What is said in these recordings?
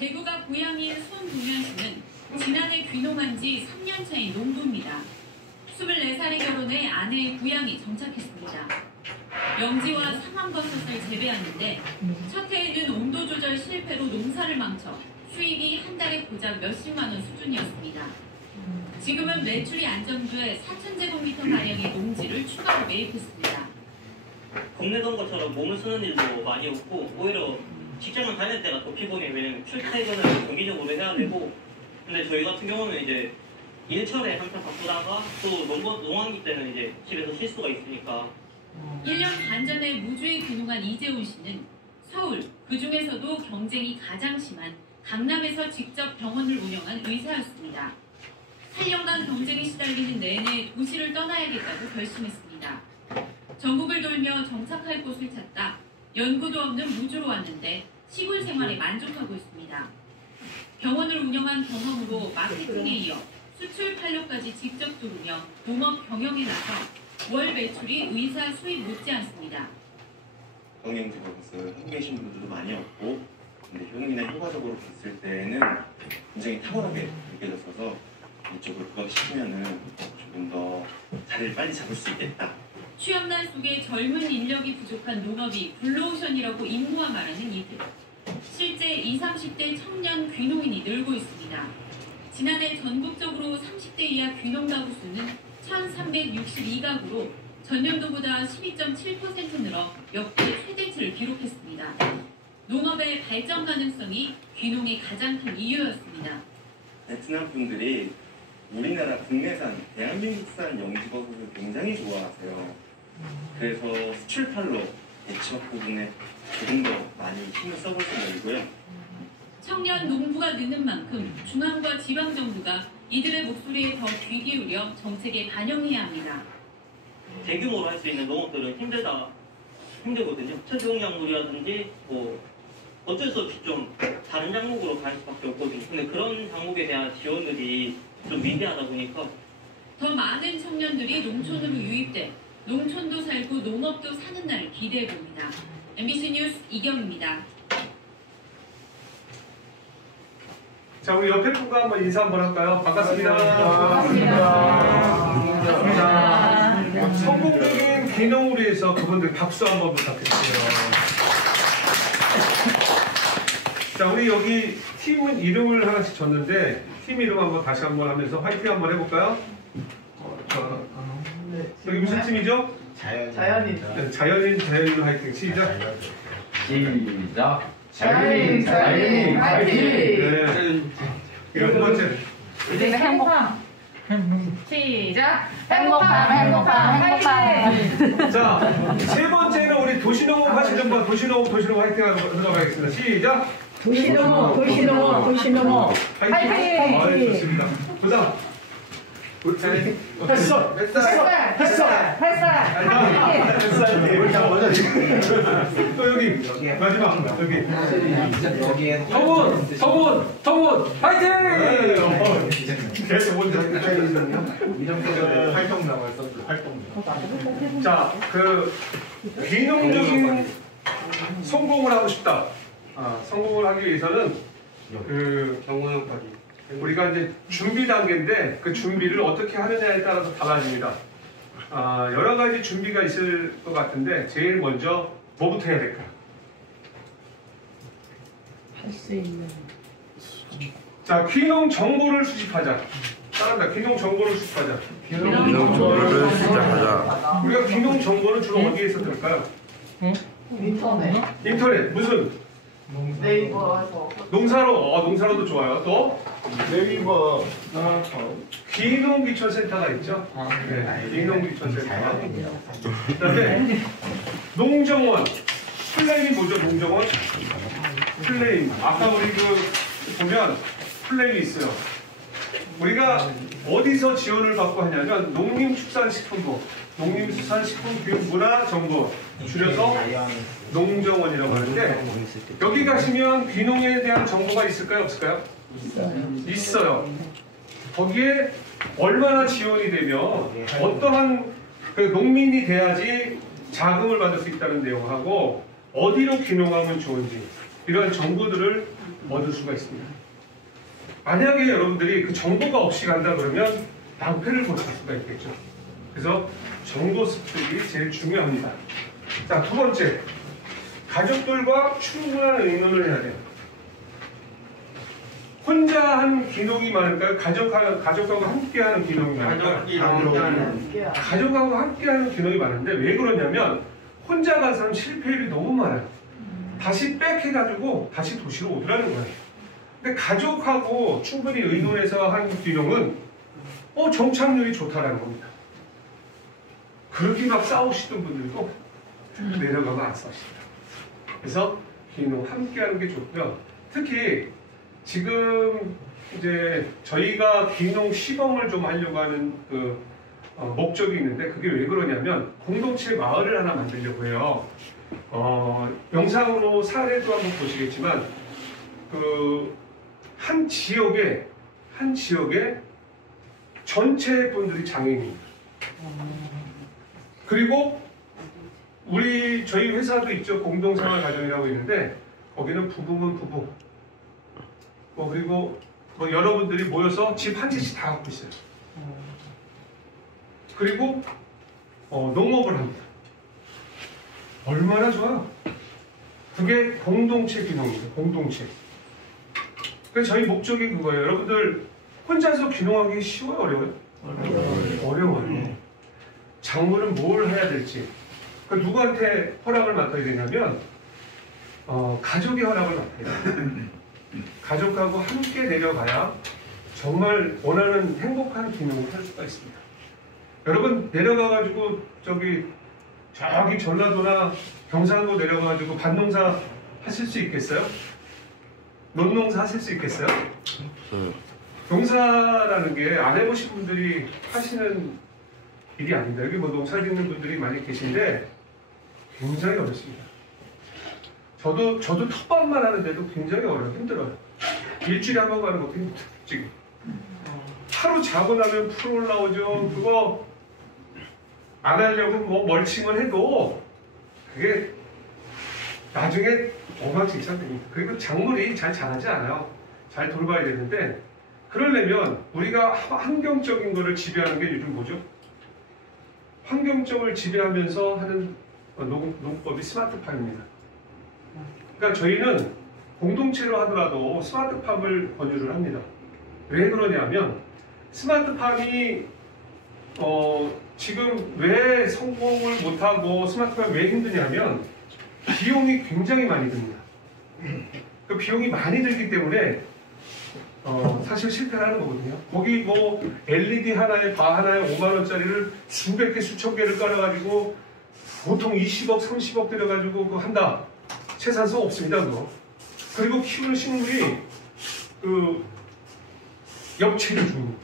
대구가 고향인 손동현 씨는 지난해 귀농한 지 3년 차인 농부입니다. 24살에 결혼해 아내의 고향에 정착했습니다. 영지와 상황버섯을 재배하는데 첫 해에는 온도 조절 실패로 농사를 망쳐 수익이 한 달에 고작 몇십만 원 수준이었습니다. 지금은 매출이 안정돼 4,000제곱미터가량의 농지를 추가로 매입했습니다. 겁내던 것처럼 몸을 쓰는 일도 많이 없고 오히려 직장을 다닐 때가 더 피곤해요. 왜냐면 출퇴근을 정기적으로 해야 되고, 근데 저희 같은 경우는 이제 일철에 한참 바쁘다가 또 농한기 때는 이제 집에서 쉴 수가 있으니까. 1년 반 전에 무주에 귀농한 이재훈 씨는 서울, 그 중에서도 경쟁이 가장 심한 강남에서 직접 병원을 운영한 의사였습니다. 8년간 경쟁에 시달리는 내내 도시를 떠나야겠다고 결심했습니다. 전국을 돌며 정착할 곳을 찾다 연고도 없는 무주로 왔는데 시골 생활에 만족하고 있습니다. 병원을 운영한 경험으로 마케팅에 이어 수출 판로까지 직접 두르며 농업 경영에 나서 월 매출이 의사 수입 못지않습니다. 경영직업에서 하고 계신 분들도 많이 없고, 근데 효능이나 효과적으로 봤을 때는 굉장히 탁월하게 느껴졌어서 이쪽으로 부각시키면은 조금 더 자리를 빨리 잡을 수 있겠다. 취업난 속에 젊은 인력이 부족한 농업이 블루오션이라고 인구와 말하는 이들. 실제 20, 30대 청년 귀농인이 늘고 있습니다. 지난해 전국적으로 30대 이하 귀농 가구 수는 1,362가구로 전년도보다 12.7% 늘어 역대 최대치를 기록했습니다. 농업의 발전 가능성이 귀농의 가장 큰 이유였습니다. 베트남 분들이 우리나라 국내산, 대한민국산 영지버섯을 굉장히 좋아하세요. 그래서 수출팔로 대취업 부분에 조금 더 많이 힘을 써볼 생각이고요. 청년 농부가 느는 만큼 중앙과 지방 정부가 이들의 목소리에 더 귀 기울여 정책에 반영해야 합니다. 대규모로 할 수 있는 농업들은 힘들거든요. 천종약물이라든지 뭐 어쩔 수 없이 좀 다른 작목으로 갈 수밖에 없거든요. 근데 그런 작목에 대한 지원들이 좀 미비하다 보니까 더 많은 청년들이 농촌으로 유입돼 농촌도 살고 농업도 사는 날을 기대해 봅니다. MBC 뉴스 이경입니다. 자, 우리 옆에 분과 한번 인사 한번 할까요? 반갑습니다. 반갑습니다. 성공적인 귀농을 위해서 그분들 박수 한번 부탁드릴게요. 자, 우리 여기 팀은 이름을 하나씩 줬는데 팀 이름 한번 다시 한번 하면서 화이팅 한번 해볼까요? 여기 무슨 팀이죠? 자연인. 자연인 화이팅. 시작. 자연인 화이팅! 네. 이거 두 번째. 우리는 행복함. 시작. 행복함. 자, 세 번째는 우리 도시농업 하시는 분, 도시농업 화이팅 하고 들어가겠습니다. 시작. 도시농업. 화이팅! 좋습니다. 그다음. 했어. 또 여기 마지막 여기. 서분 화이팅! 계속 먼저 활동 나와서 활동. 자, 그 귀농적인 성공을 하고 싶다. 성공을 하기 위해서는 그 경호형까지. 우리가 이제 준비 단계인데 그 준비를 어떻게 하느냐에 따라서 달라집니다. 여러 가지 준비가 있을 것 같은데 제일 먼저 뭐부터 해야 될까? 할 수 있는. 자, 귀농 정보를 수집하자. 따라합니다. 귀농 정보를 수집하자. 우리가 귀농 정보는 주로 어디에서 들을까요? 인터넷. 무슨? 네이버에서. 농사로도 좋아요. 또? 네이버. 귀농귀촌센터가 있죠. 네, 귀농귀촌센터. 그다음에 농정원. 플랜이 뭐죠? 농정원? 플랜. 아까 우리 보면 플랜이 있어요. 우리가 어디서 지원을 받고 하냐면 농림축산식품부, 농림수산식품교육문화정보, 줄여서 농정원이라고 하는데, 여기 가시면 귀농에 대한 정보가 있을까요? 없을까요? 있어요. 거기에 얼마나 지원이 되며 어떠한 그 농민이 돼야지 자금을 받을 수 있다는 내용하고 어디로 귀농하면 좋은지, 이런 정보들을 얻을 수가 있습니다. 만약에 여러분들이 그 정보가 없이 간다 그러면 낭패를 볼 수가 있겠죠. 그래서 정보 습득이 제일 중요합니다. 자, 두 번째, 가족들과 충분한 의논을 해야 돼요. 혼자 하는 기록이 많을까요? 가족하고 함께 하는 기록이 많을까요? 가족하고 함께 하는 기록이 많은데 왜 그러냐면 혼자 간 사람 실패율이 너무 많아요. 다시 백해가지고 다시 도시로 오더라는 거예요. 근데 가족하고 충분히 의논해서 한 기록은 정착률이 좋다라는 겁니다. 그렇게 막 싸우시던 분들도 내려가면 안 싸우십니다. 그래서 기록 함께 하는 게 좋고요. 특히 지금 이제 저희가 귀농 시범을 좀 하려고 하는 그 목적이 있는데 그게 왜 그러냐면 공동체 마을을 하나 만들려고 해요. 영상으로 사례도 한번 보시겠지만 그 한 지역에 전체 분들이 장애인입니다. 그리고 저희 회사도 있죠. 공동생활 가정이라고 있는데 거기는 부부면 부부 그리고 여러분들이 모여서 집 한 채씩 다 갖고 있어요. 그리고 농업을 합니다. 얼마나 좋아요. 그게 공동체 귀농입니다. 공동체. 그래서 저희 목적이 그거예요. 여러분들 혼자서 귀농하기 쉬워요? 어려워요? 어려워요. 장모는 뭘 해야 될지 누구한테 허락을 맡아야 되냐면 가족이 허락을 맡아야 돼요. 가족하고 함께 내려가야 정말 원하는 행복한 귀농을 할 수가 있습니다. 여러분 내려가가지고 저기 전라도나 경상도 내려가가지고 밭농사 하실 수 있겠어요? 논농사 하실 수 있겠어요? 농사라는 게 안 해보신 분들이 하시는 일이 아닙니다. 여기 농사 짓는 분들이 많이 계신데 굉장히 어렵습니다. 저도 텃밭만 하는데도 굉장히 힘들어요. 일주일에 한 번 가는 것도 힘들어요. 지금 하루 자고 나면 풀 올라오죠. 그거 안 하려고 멀칭을 해도 그게 나중에 엉망진창됩니다. 그리고 작물이 잘 자라지 않아요. 잘 돌봐야 되는데 그러려면 우리가 환경적인 거를 지배하는 게 요즘 뭐죠? 환경적을 지배하면서 하는 농법이 스마트팜입니다. 그러니까 저희는 공동체로 하더라도 스마트팜을 권유를 합니다. 왜 그러냐면 스마트팜이 지금 왜 성공을 못하고 스마트팜이 왜 힘드냐면 비용이 굉장히 많이 듭니다. 그 비용이 많이 들기 때문에 사실 실패를 하는 거거든요. 거기 LED 하나에 바 하나에 5만 원짜리를 수백 개 수천 개를 깔아가지고 보통 20억 30억 들여가지고 그거 한다. 채산소 없습니다. 그거. 그리고 키우는 식물이 그 엽채류죠.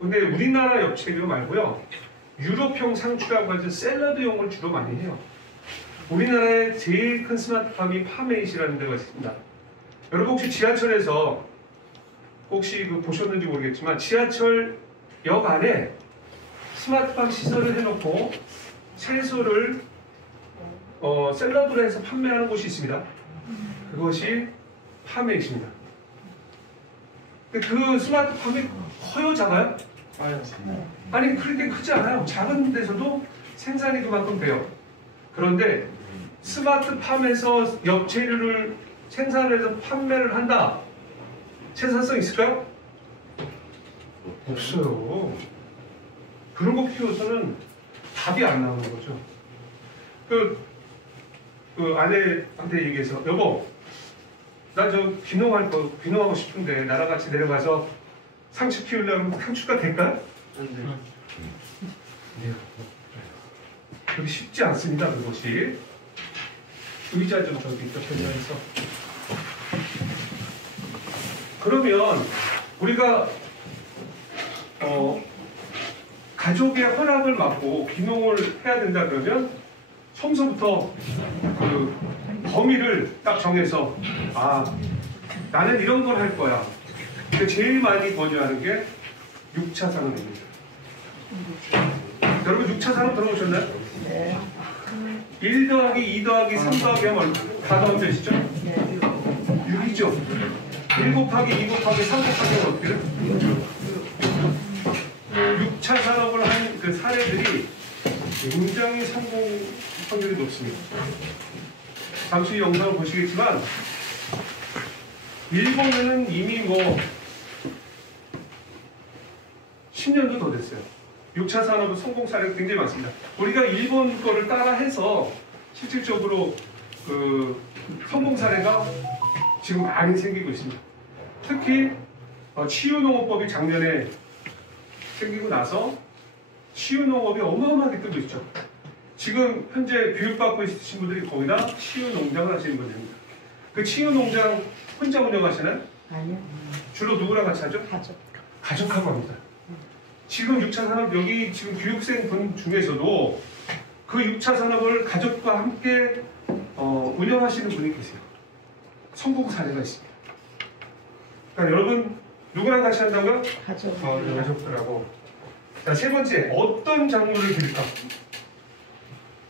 근데 우리나라 엽채류 말고요. 유럽형 상추라고 하죠. 샐러드용을 주로 많이 해요. 우리나라의 제일 큰 스마트팜이 파메잇이라는 데가 있습니다. 여러분 혹시 지하철에서 혹시 보셨는지 모르겠지만 지하철역 안에 스마트팜 시설을 해놓고 채소를 샐러드로 해서 판매하는 곳이 있습니다. 그것이 파메잇입니다. 그 스마트팜이 커요, 작아요? 아니 그렇게 크지 않아요. 작은 데서도 생산이 그만큼 돼요. 그런데 스마트팜에서 엽채류를 생산해서 판매를 한다. 생산성 있을까요? 없어요. 그런 거 키워서는 답이 안 나오는 거죠. 그 아내한테 얘기해서 여보, 나 귀농하고 싶은데 나랑 같이 내려가서 상추 키우려면 상추가 될까요? 네. 그렇게 쉽지 않습니다. 그것이. 의자 좀 저기 옆에 해서. 그러면 우리가 가족의 허락을 받고 귀농을 해야 된다 그러면 처음부터 그 범위를 딱 정해서 나는 이런 걸 할 거야. 근데 제일 많이 권유하는 게 6차 산업입니다. 여러분 6차 산업 들어보셨나요? 네. 1 더하기 2 더하기 3 더하기 하면 다 더하면 되시죠? 네. 없죠? 1 곱하기 2 곱하기 3 곱하기는 어떻게 돼요? 6차 산업을 한 그 사례들이 굉장히 성공 확률이 높습니다. 잠시 영상을 보시겠지만 일본에는 이미 뭐 10년도 더 됐어요. 6차 산업은 성공 사례가 굉장히 많습니다. 우리가 일본 거를 따라해서 실질적으로 그 성공 사례가 지금 많이 생기고 있습니다. 특히 치유농업법이 작년에 생기고 나서 치유농업이 어마어마하게 뜨고 있죠. 지금 현재 교육받고 있으신 분들이 거의 다 치유농장을 하시는 분들입니다. 그 치유농장 혼자 운영하시나요? 아니요. 주로 누구랑 같이 하죠? 가족. 가족하고 합니다. 지금 6차 산업 여기 지금 교육생 분 중에서도 그 6차 산업을 가족과 함께 운영하시는 분이 계세요. 성공 사례가 있습니다. 그러니까 여러분 누구랑 같이 한다고요? 가족. 가족들하고. 자, 세 번째 어떤 작물을 기를까?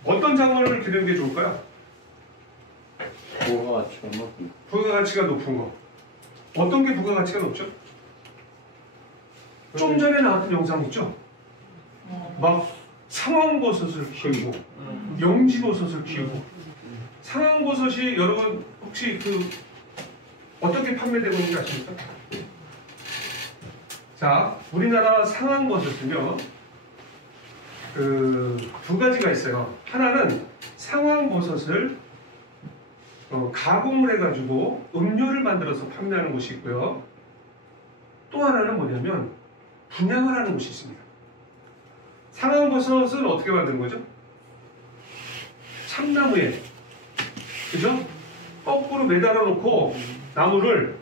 어떤 작물을 기르는 게 좋을까요? 부가가치가 높은. 부가가치가 높은 거. 어떤 게 부가가치가 높죠? 좀 전에 나왔던 영상 있죠? 막 상황버섯을 키우고 영지버섯을 키우고 상황버섯이 여러분 혹시 그 어떻게 판매되고 있는지 아십니까? 자, 우리나라 상황버섯은요 그 두 가지가 있어요. 하나는 상황버섯을 가공을 해가지고 음료를 만들어서 판매하는 곳이 있고요. 또 하나는 뭐냐면 분양을 하는 곳이 있습니다. 상황버섯은 어떻게 만드는 거죠? 참나무에, 그죠? 거꾸로 매달아 놓고 나무를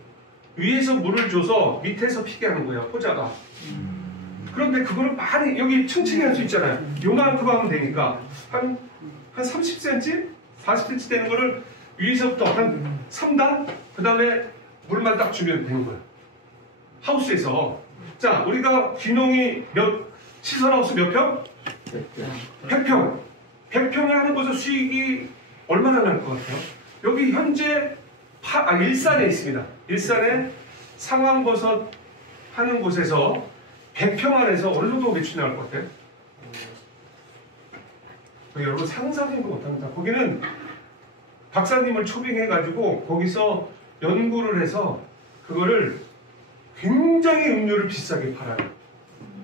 위에서 물을 줘서 밑에서 피게 하는 거예요, 호자가. 그런데 그거를 많이 여기 층층이 할 수 있잖아요. 요만큼 하면 되니까 한 30cm? 40cm 되는 거를 위에서부터 한 3단? 그 다음에 물만 딱 주면 되는 거예요. 하우스에서. 자, 우리가 귀농이 시설하우스 몇 평? 100평. 100평에 하는 곳에서 수익이 얼마나 날 것 같아요? 여기 현재 일산에 있습니다. 일산에 상황버섯 하는 곳에서 100평 안에서 어느 정도 매출이 나올 것 같아요? 여러분 상상도 못합니다. 거기는 박사님을 초빙해가지고 거기서 연구를 해서 그거를 굉장히 음료를 비싸게 팔아요.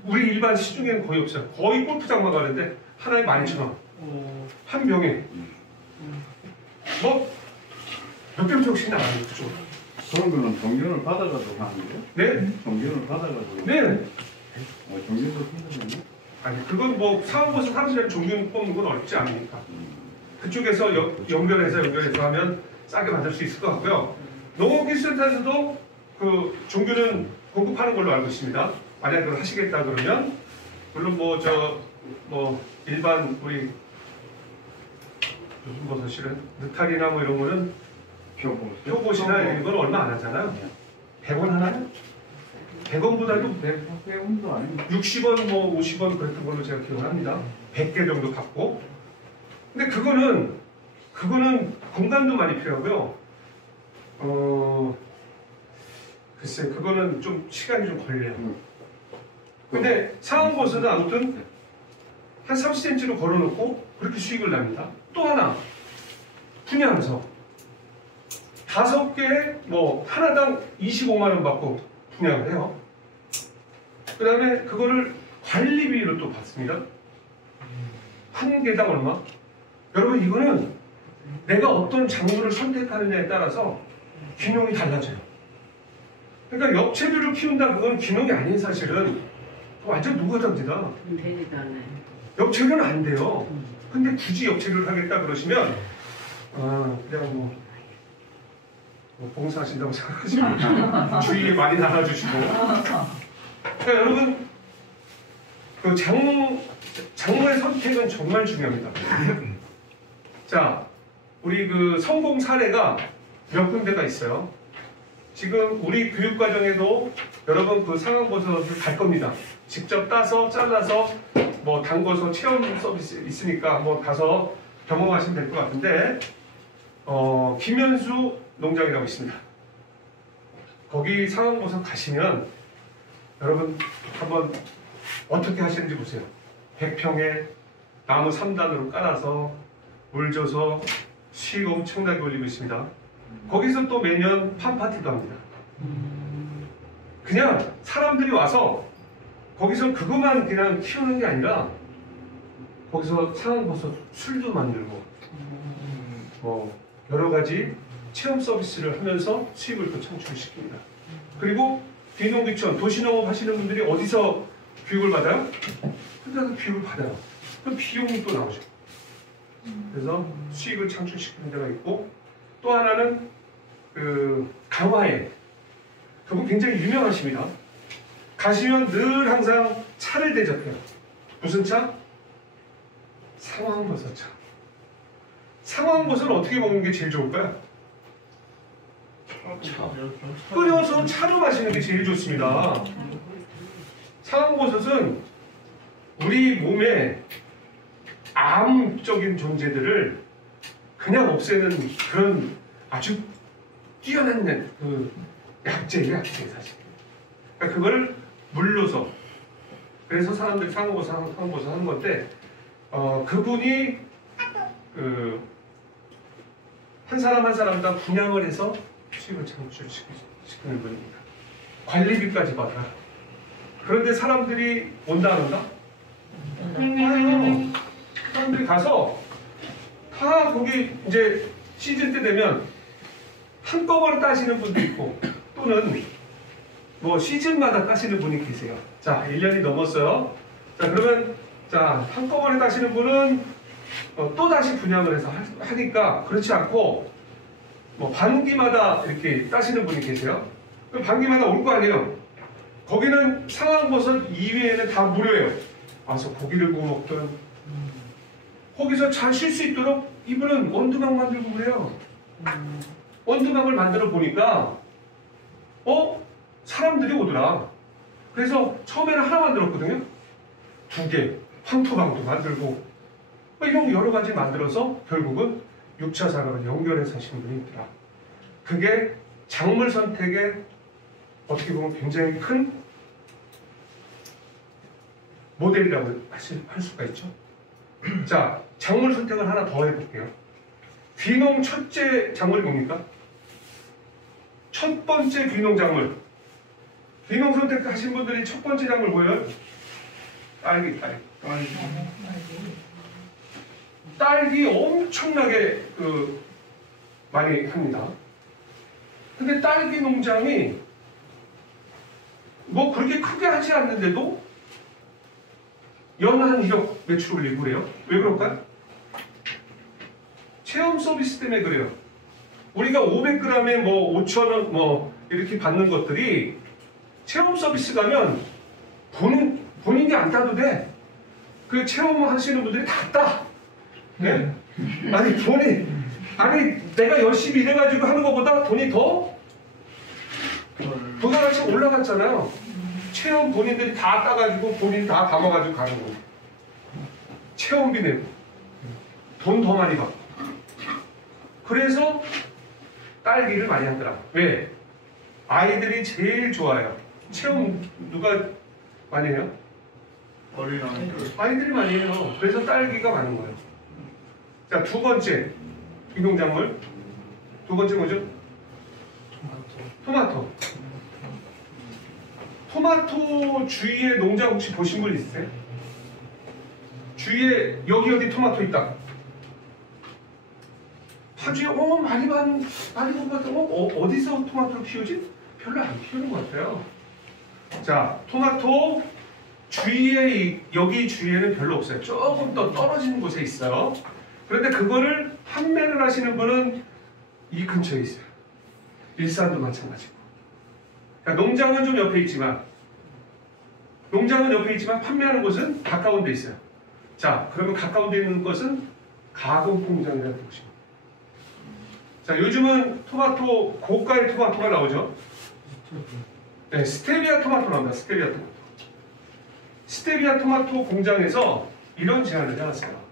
우리 일반 시중에는 거의 없어요. 거의 골프장만 가는데 하나에 12,000원. 한 병에 뭐 몇 병 정씩 나가는 거죠. 그런 거는 정균을 받아가지고 하는 거예요? 네? 정균을 받아가지고. 네. 정균도 힘들었네. 아니 그건 뭐 상황버섯 사무실에 종균 뽑는 건 어렵지 않으니까 그쪽에서 연결해서 하면 싸게 만들 수 있을 것 같고요. 농업기술센터에서도 그 종균은 공급하는 걸로 알고 있습니다. 만약 그걸 하시겠다 그러면 물론 뭐 일반 우리 무슨 버섯이래 느타리나 뭐 이런 거는 표고시나 이런 건 얼마 안 하잖아요. 100원 하나요? 100원보다도 100원도 아니고 60원 뭐 50원 그랬던 걸로 제가 기억을 합니다. 100개 정도 갖고. 근데 그거는 공간도 많이 필요하고요. 글쎄 그거는 좀 시간이 좀 걸려요. 근데 상황버섯은 아무튼 한 30cm로 걸어놓고 그렇게 수익을 납니다. 또 하나 분양서 5개 뭐 하나당 25만 원 받고 분양을 해요. 그 다음에 그거를 관리비로 또 받습니다. 한 개당 얼마? 여러분 이거는 내가 어떤 작물을 선택하느냐에 따라서 귀농이 달라져요. 그러니까 엽채류를 키운다 그건 귀농이 아닌 사실은 완전 노가다입니다. 되지도 않아요. 엽채류는 안 돼요. 근데 굳이 엽채류를 하겠다 그러시면 그냥 뭐 봉사하신다고 생각하시면 주위에 많이 나눠주시고 그러니까 여러분 그 작물의 선택은 정말 중요합니다. 자, 우리 그 성공 사례가 몇 군데가 있어요. 지금 우리 교육과정에도 여러분 그 상황버섯을 갈 겁니다. 직접 따서 잘라서 뭐 담궈서 체험 서비스 있으니까 한번 가서 경험하시면 될 것 같은데 김현수 농장이라고 있습니다. 거기 상황버섯 가시면 여러분 한번 어떻게 하시는지 보세요. 100평에 나무 3단으로 깔아서 물 줘서 수익 엄청나게 올리고 있습니다. 거기서 또 매년 팜파티도 합니다. 그냥 사람들이 와서 거기서 그것만 그냥 키우는 게 아니라 거기서 상황버섯 술도 만들고 뭐 여러 가지 체험 서비스를 하면서 수익을 또 창출시킵니다. 그리고 귀농귀촌 도시농업 하시는 분들이 어디서 교육을 받아요? 혼자서 교육을 받아요. 그럼 비용이 또 나오죠. 그래서 수익을 창출시키는 데가 있고, 또 하나는 그 강화에 그분 굉장히 유명하십니다. 가시면 늘 항상 차를 대접해요. 무슨 차? 상황버섯 차. 상황버섯을 어떻게 먹는 게 제일 좋을까요? 끓여서 차로 마시는 게 제일 좋습니다. 상황버섯은 우리 몸에 암적인 존재들을 그냥 없애는 그런 아주 뛰어난 그 약재예요, 약재 사실. 그러니까 그걸 물러서, 그래서 사람들이 상황버섯 하는 건데, 그분이 한 사람 한 사람 다 분양을 해서 수익을 창출시키는 분입니다. 관리비까지 받아. 그런데 사람들이 온다 안 온다? 와요. 사람들이 가서 다 거기 이제 시즌 때 되면 한꺼번에 따시는 분도 있고, 또는 뭐 시즌마다 따시는 분이 계세요. 자, 1년이 넘었어요. 자, 그러면 자, 한꺼번에 따시는 분은 또 다시 분양을 해서 하니까, 그렇지 않고 뭐 반기마다 이렇게 따시는 분이 계세요. 그럼 반기마다 올 거 아니에요. 거기는 상황버섯 이외에는 다 무료예요. 와서 고기를 구워 먹든, 거기서 잘 쉴 수 있도록 이분은 원두막 만들고 그래요. 원두막을 만들어 보니까 사람들이 오더라. 그래서 처음에는 하나 만들었거든요. 2개, 황토방도 만들고 이런 여러 가지 만들어서 결국은 6차 산업을 연결해서 하시는 분이 있더라. 그게 작물 선택에 어떻게 보면 굉장히 큰 모델이라고 할 수가 있죠. 자, 작물 선택을 하나 더 해볼게요. 귀농 첫째 작물이 뭡니까? 첫 번째 귀농 작물. 귀농 선택하신 분들이 첫 번째 작물 뭐예요? 딸기. 딸기 엄청나게 많이 합니다. 근데 딸기 농장이 뭐 그렇게 크게 하지 않는데도 연 한 1억 매출 올리고 그래요. 왜 그럴까요? 체험 서비스 때문에 그래요. 우리가 500g에 뭐 5,000원 뭐 이렇게 받는 것들이 체험 서비스 가면 본인이 안 따도 돼. 그 체험하시는 분들이 다 따. 네? 아니 내가 열심히 일해가지고 하는 것보다 돈이 더 부가가치 올라갔잖아요. 체험 본인들이 다 따가지고 본인 다 담아가지고 가는 거. 체험비 내고 돈 더 많이 받고. 그래서 딸기를 많이 하더라. 왜? 아이들이 제일 좋아요. 체험 누가 많이 해요? 아이들이 많이 해요. 그래서 딸기가 많은 거예요. 자, 두 번째 귀농작물. 두 번째 뭐죠? 토마토. 토마토 주위에 농장 혹시 보신 분 있으세요? 주위에 여기 토마토 있다. 파주에 많이 본 것 같아. 어디서 토마토를 키우지? 별로 안 키우는 것 같아요. 자, 토마토 주위에 여기 주위에는 별로 없어요. 조금 더 떨어지는 곳에 있어요. 그런데 그거를 판매를 하시는 분은 이 근처에 있어요. 일산도 마찬가지고. 그러니까 농장은 좀 옆에 있지만 판매하는 곳은 가까운 데 있어요. 자, 그러면 가까운 데 있는 것은 가공 공장이라는 곳입니다. 자, 요즘은 토마토, 고가의 토마토가 나오죠. 네, 스테비아 토마토 나옵니다. 스테비아 토마토 공장에서 이런 제안을 해놨어요.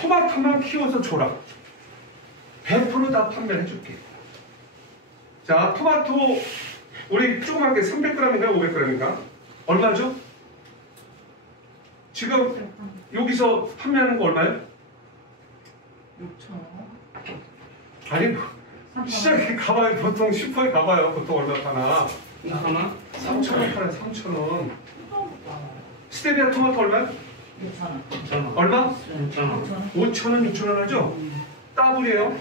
토마토만 키워서 줘라. 100% 다 판매를 해줄게. 자, 토마토 우리 조그맣게 300g인가 500g인가? 얼마죠? 지금 여기서 판매하는 거 얼마예요? 6,000원. 아니 시장에 가봐요. 보통 슈퍼에 가봐요. 보통 얼마 파나? 3만? 3,000원 팔아요. 3,000원. 스테비아 토마토 얼마요? 6,000원. 6,000원. 얼마? 6,000원. 5,000원, 6,000원 하죠? 더블이에요.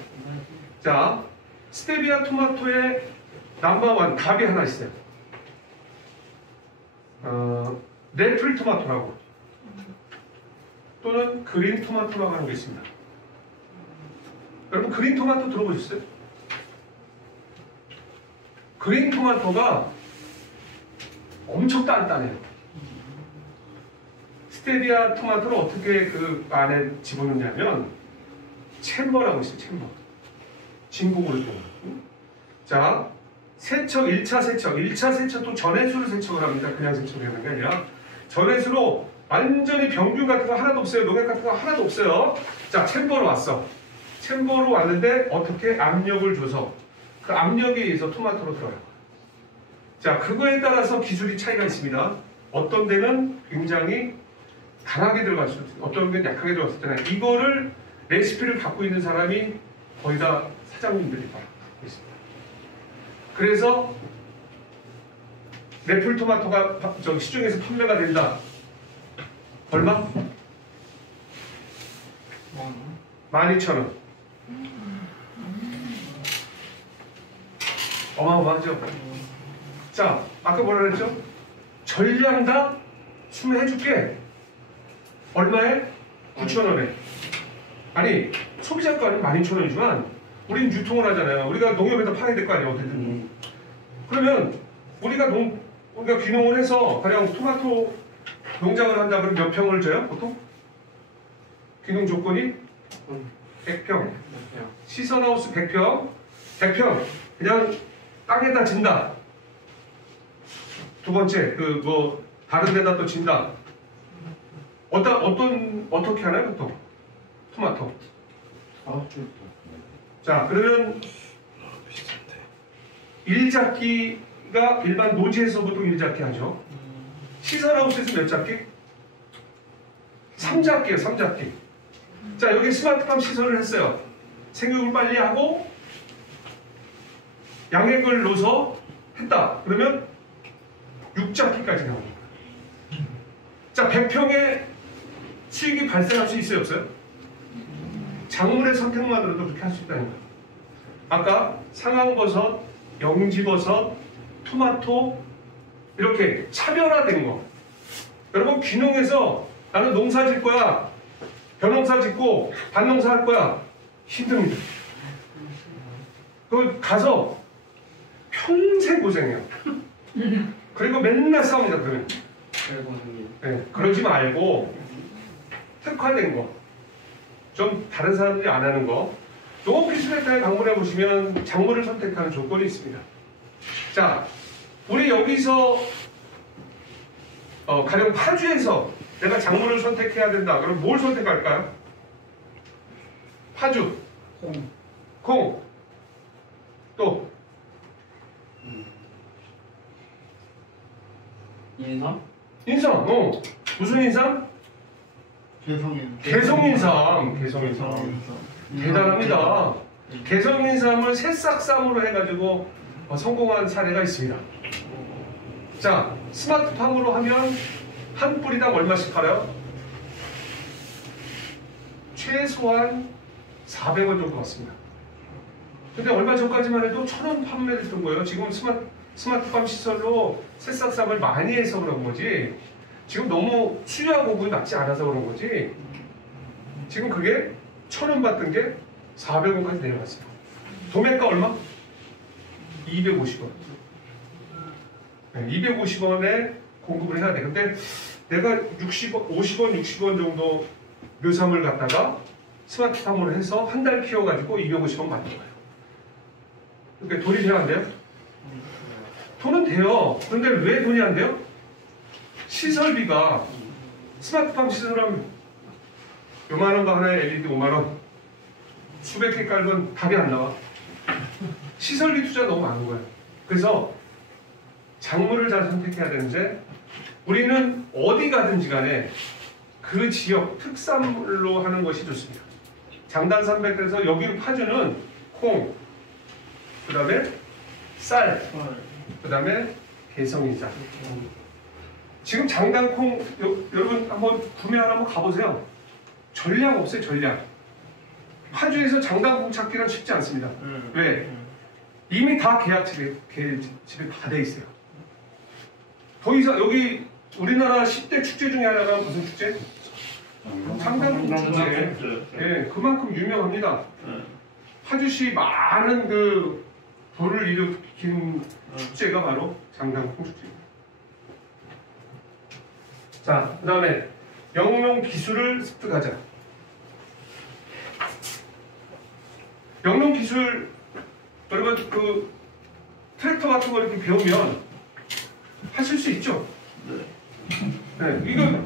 자, 스테비아 토마토의 넘버원 답이 하나 있어요. 레플 토마토라고 또는 그린 토마토라고 하는 게 있습니다. 여러분 그린 토마토 들어보셨어요? 그린 토마토가 엄청 단단해요. 스테비아 토마토를 어떻게 그 안에 집어넣냐면 챔버라고 있어요. 챔버. 진공으로 또. 자, 세척, 1차 세척. 1차 세척도 전해수로 세척을 합니다. 그냥 세척을 하는 게 아니라 전해수로 완전히 병균 같은 거 하나도 없어요. 농약 같은 거 하나도 없어요. 자, 챔버로 왔어. 챔버로 왔는데 어떻게 압력을 줘서 그 압력에 의해서 토마토로 들어가요. 자, 그거에 따라서 기술이 차이가 있습니다. 어떤 데는 굉장히 강하게 들어갈 수 있어요. 어떤 데는 약하게 들어갔었잖아요. 이거를 레시피를 갖고 있는 사람이 거의 다 사장님들이 다 갖고 있습니다. 그래서 레플 토마토가 시중에서 판매가 된다. 얼마? 12,000원. 어마어마하죠? 자, 아까 뭐라 그랬죠? 전량 다 수매해줄게. 얼마에? 9,000원에. 아니, 소비자가는 12,000원이지만 우리는 유통을 하잖아요. 우리가 농협에다 팔아야 될 거 아니에요, 어쨌든. 그러면 우리가 귀농을 해서 가령 토마토 농장을 한다 그러면 몇 평을 줘요, 보통? 귀농 조건이? 100평. 시선하우스 100평. 100평. 그냥 땅에다 진다. 두 번째, 다른 데다 또 진다. 어떻게 하나요, 보통? 토마토. 자, 그러면 일잡기가 일반 노지에서 보통 일잡기 하죠. 시선하우스에서 몇 잡기? 3잡기예요, 3잡기. 자, 여기 스마트팜 시설을 했어요. 생육을 빨리 하고 양액을 넣어서 했다. 그러면 6잡기까지 나옵니다. 자, 100평의 수익이 발생할 수 있어요, 없어요? 작물의 선택만으로도 그렇게 할 수 있다는 거예요. 아까 상황버섯, 영지버섯, 토마토 이렇게 차별화된 거. 여러분 귀농해서 나는 농사 질 거야, 벼농사 짓고 밭농사 할 거야. 힘듭니다. 그 가서 평생 고생해요. 그리고 맨날 싸웁니다. 그러면. 네, 그러지 말고 특화된 거, 좀 다른 사람들이 안 하는 거, 농업기술회사에 방문해 보시면 작물을 선택하는 조건이 있습니다. 자, 우리 여기서 가령 파주에서 내가 작물을 선택해야 된다. 그럼 뭘 선택할까요? 파주, 콩, 또 인삼. 무슨 인삼? 개성인삼. 대단합니다. 개성인삼을 새싹쌈으로 해가지고 성공한 사례가 있습니다. 자, 스마트팜으로 하면 한 뿌리당 얼마씩 팔아요? 최소한 400원 정도 받습니다. 근데 얼마 전까지만 해도 1,000원 판매됐던 거예요. 지금 스마트팜 시설로 새싹쌈을 많이 해서 그런 거지, 지금 너무 수요와 공급이 맞지 않아서 그런 거지, 지금 그게 1,000원 받던 게 400원까지 내려갔어요. 도매가 얼마? 250원. 네, 250원에 공급을 해야 돼. 근데 내가 50원, 60원 정도 묘삼을 갖다가 스마트팜으로 해서 한 달 키워가지고 250원 받는 거예요. 그러니까 돈이 돼야 안 돼요? 돈은 돼요. 그런데 왜 돈이 안 돼요? 시설비가, 스마트팜 시설하면 요만한 거 하나에 LED 5만원, 수백 개 깔면 답이 안 나와. 시설비 투자 너무 많은 거예요. 그래서 작물을 잘 선택해야 되는데 우리는 어디 가든지 간에 그 지역 특산물로 하는 것이 좋습니다. 장단산맥에서 여기로 파주는 콩, 그 다음에 쌀, 그 다음에 개성이자. 지금 장단콩 여러분 한번 구매하러 한번 가보세요. 전량 없어요. 전량. 파주에서 장단콩 찾기는 쉽지 않습니다. 왜? 이미 다 계약집에 다 돼 있어요. 더 이상 여기 우리나라 10대 축제 중에 하나가 무슨 축제? 장단콩 축제. 예, 그만큼 유명합니다. 파주시 많은 그 도를 일으킨 축제가 바로 장단콩 축제입니다. 자, 그 다음에 영농 기술을 습득하자. 영농 기술 여러분 그 트랙터 같은 거 이렇게 배우면 하실 수 있죠? 네, 이거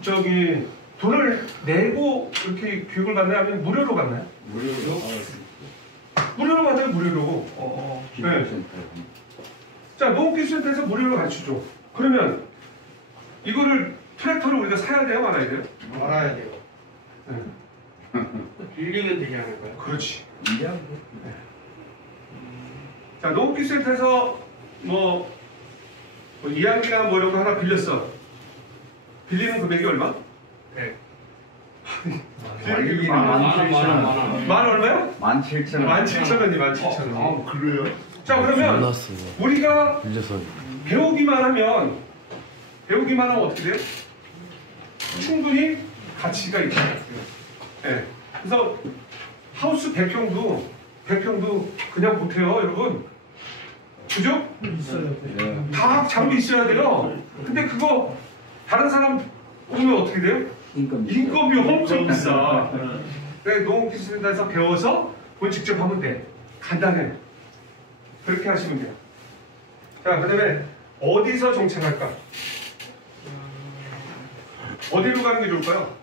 저기 돈을 내고 이렇게 교육을 받나요? 아니면 무료로 받나요? 무료로 받아요, 무료로. 네. 자, 농기술센터에서 무료로 가르치죠. 그러면 이거를 트랙터를 우리가 사야 돼요, 말아야 돼요? 알아야 돼요. 네. 빌리면 되지 않을까요? 그렇지. 자, 농기술센터에서 뭐 2학기나 뭐 이런 거 하나 빌렸어. 빌리는 금액이 얼마? 네. 빌리는 금액이 만 얼마요? 17,000원. 17,000원이 17,000원. 아, 그래요? 자, 그러면 우리가 배우기만 하면 어떻게 돼요? 충분히 가치가 있다. 네. 그래서 하우스 100평도 그냥 못해요, 여러분. 그죠? 다 장비 있어야 돼요. 근데 그거 다른 사람 오면 어떻게 돼요? 인건비 엄청 비싸. 그래, 농기술센터에서 배워서 그건 직접 하면 돼. 간단해. 그렇게 하시면 돼요. 자, 그 다음에 어디서 정착할까? 어디로 가는 게 좋을까요?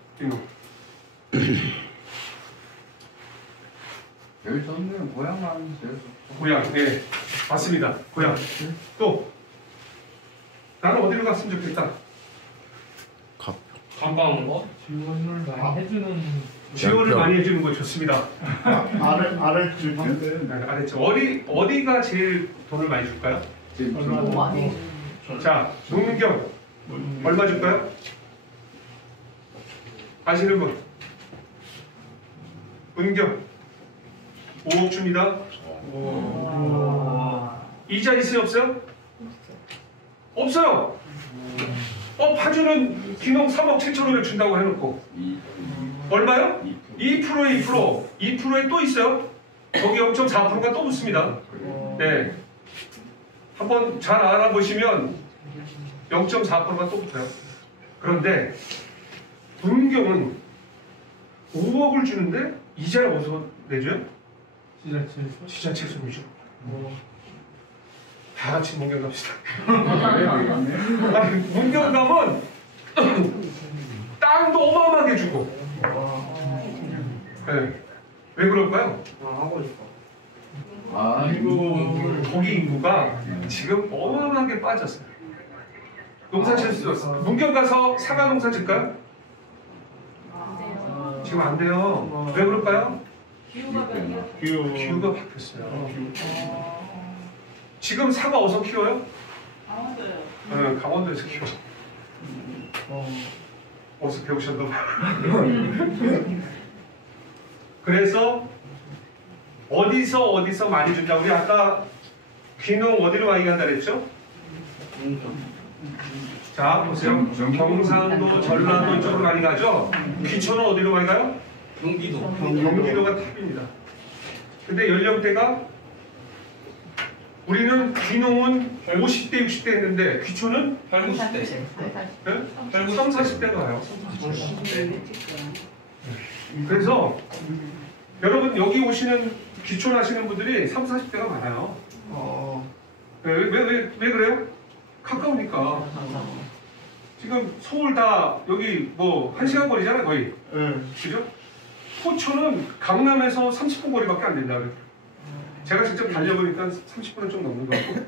여기 좋네요. 고향 가는 데서. 고향, 네. 맞습니다. 고향. 또, 나는 어디로 갔으면 좋겠다? 관광 거? 지원을 많이 해주는 지원을 많이 해주는 거 좋습니다. 아랫집. 네, 알았죠. 어디가 제일 돈을 많이 줄까요? 너무 많이 자, 농민경 얼마 줄까요? 아시는 분? 은경 5억 줍니다. 이자 있어요, 없어요? 없어요. 파주는 기농 3억 7천원을 준다고 해놓고 얼마요? 2%에 2%에 또 있어요. 거기 0.4%가 또 붙습니다. 네, 한번 잘 알아보시면 0.4%가 또 붙어요. 그런데 문경은 5억을 주는데 이자를 어디서 내줘요? 지자체 손이죠. 다 같이 문경 갑시다. 아니, 문경 가면 땅도 어마어마하게 주고. 네. 왜 그럴까요? 하고 싶어. 거기 인구가 지금 어마어마하게 빠졌어요. 농사 칠 수 없어요. 문경 가서 사과 농사 질까요? 지금 안 돼요. 왜 그럴까요? 기후가 바뀌었어요. 지금 사과 어디서 키워요? 강원도요. 강원도에서 키워. 어디서 배우셨나 봐요. 그래서 어디서 많이 준다. 우리 아까 귀농 어디로 많이 간다 그랬죠? 자, 보세요. 경상도, 전라도 쪽으로 많이 가죠? 귀촌은 어디로 많이 가요? 경기도가 탑입니다. 근데 연령대가 우리는 귀농은 50대, 60대 했는데 귀촌은 8, 90대. 네? 3, 40대가 가요. 그래서 여러분 여기 오시는 귀촌하시는 분들이 3, 40대가 많아요. 왜 그래요? 가까우니까. 지금 서울 다 여기 뭐 1시간 거리잖아요, 거의. 그죠? 포천은 강남에서 30분 거리밖에 안 된다 그래요. 제가 직접 달려보니까 30분은 좀 넘는 것 같고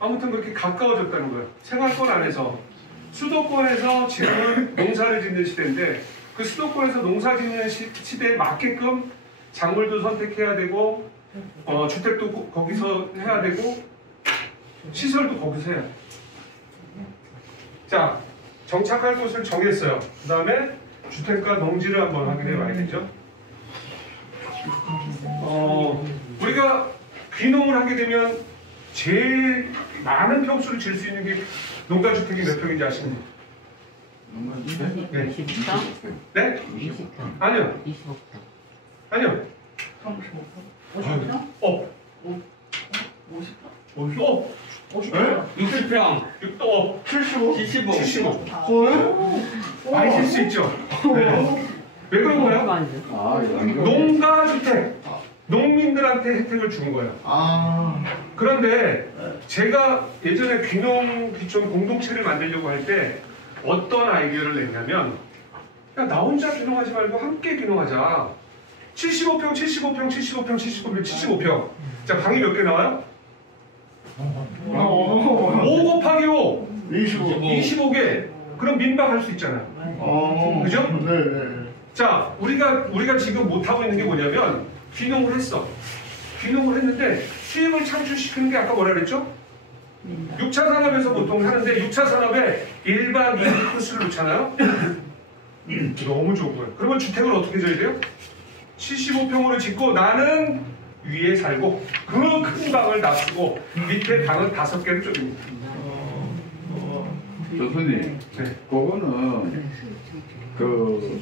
아무튼 그렇게 가까워졌다는 거예요. 생활권 안에서 수도권에서 지금은 농사를 짓는 시대인데 그 수도권에서 농사 짓는 시대에 맞게끔 작물도 선택해야 되고 주택도 거기서 해야 되고 시설도 거기서 해야 돼요. 자, 정착할 곳을 정했어요. 그 다음에 주택과 농지를 한번 확인해 봐야 되죠. 우리가 귀농을 하게 되면 제일 많은 평수를 질 수 있는 게 농가주택이 몇 평인지 아십니까? 네. 20평? 네? 20평. 아니요. 25평. 아니요. 35평? 50평? 60평, 75? 75. 75. 어? 많이 질 수 있죠. 네. 왜 그런 거예요? 아, 농가주택. 농민들한테 혜택을 주는 거예요. 아. 그런데 제가 예전에 귀농 귀촌 공동체를 만들려고 할 때 어떤 아이디어를 냈냐면 야, 나 혼자 귀농하지 말고 함께 귀농하자. 75평, 75평, 75평, 75평, 75평. 자, 방이 몇 개 나와요? 5 곱하기 5. 25. 25개. 그럼 민박할 수 있잖아요. 그죠? 네. 자, 우리가 지금 못하고 있는 게 뭐냐면 귀농을 했어. 귀농을 했는데 수입을 창출시키는 게 아까 뭐라 그랬죠? 6차 산업에서 보통 하는데 6차 산업에 1박 2일 코스를 놓잖아요? 너무 좋은 거예요. 그러면 주택을 어떻게 져야 돼요? 75평으로 짓고 나는 위에 살고 그 큰 방을 놔두고 밑에 방은 5개를 쪼집니다. 교수님, 네. 그거는 그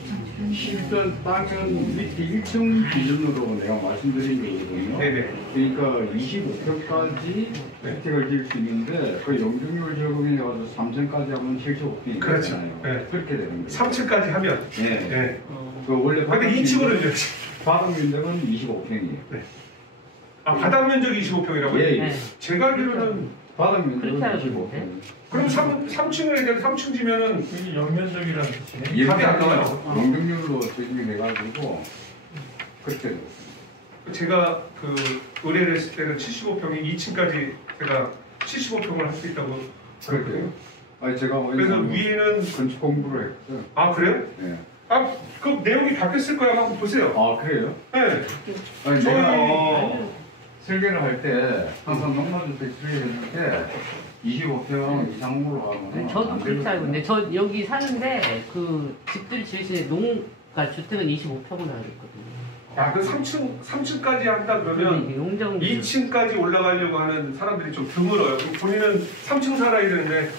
실전 땅은 밑에 1층 기준으로 내가 말씀드린 거거든요. 네네. 그러니까 25평까지 주택을 지을 수 있는데 그 용적률 적용해가지고 3층까지 하면 75평이 그렇죠. 되잖아요. 네. 그렇게 되는 거예요. 3층까지 하면. 네. 네. 그 원래 근데 2층으로 줘야지. 바닥 면적은 25평이에요. 아, 바닥 면적이 25평이라고요? 예, 예. 네. 제가 알기로는 바닥 그렇게 면적은 알고 25평. 그럼 3층을 해야 되는데 3층 지면은 이게 연면적이라는 뜻이네. 답이 안 나와요. 용적률로 적용이 돼가지고 그렇게 되고. 제가 그 의뢰를 했을 때는 75평이 2층까지 제가 75평을 할 수 있다고 그랬거든요. 아니 제가 그래서 어디서 위에는 건축 공부를 했어요. 아 그래요? 네. 아 그 내용이 바뀌었을 거야. 한번 보세요. 아 그래요? 네. 아니 저희- 내가 설계를 할 때 항상 농가주택 설계할 때 25평 이상으로 하면 저도 그렇게 알고 있는데 저 여기 사는데 그 집들 지으시는 농가 주택은 25평으로 알고 있거든요. 야그 3층까지 한다 그러면 용적 2층까지 올라가려고 하는 사람들이 좀 드물어요. 그럼 본인은 3층 살아야 되는데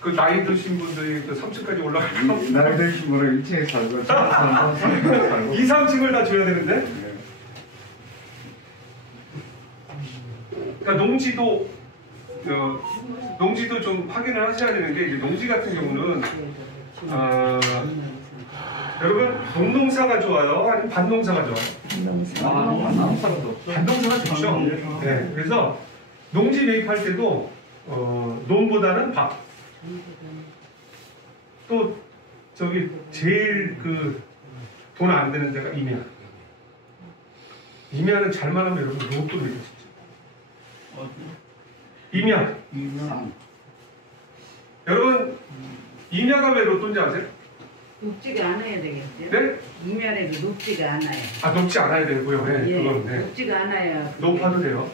그 나이 드신 분들이 그 3층까지 올라가려고 나이 드신 분은 1층에 살고 3층에 살고 2, 3층을 다 줘야 되는데 네. 그러니까 농지도 좀 확인을 하셔야 되는 게 이제 농지 같은 경우는 여러분 동농사가 좋아요? 아니면 반농사가 좋아요? 반농사가 좋죠. 네, 그래서 농지 매입할 때도 논보다는 밥. 또 저기 제일 그 돈 안 되는 데가 임야. 임야는 잘만 하면 여러분 로또 되죠. 임야. 여러분 임야가 왜 로또인지 아세요? 높지가 않아야 되겠죠? 네? 이면에도 높지가 않아요. 아 높지 않아야 되고요. 네, 예, 그건 네. 높지가 않아야. 높아도 돼요.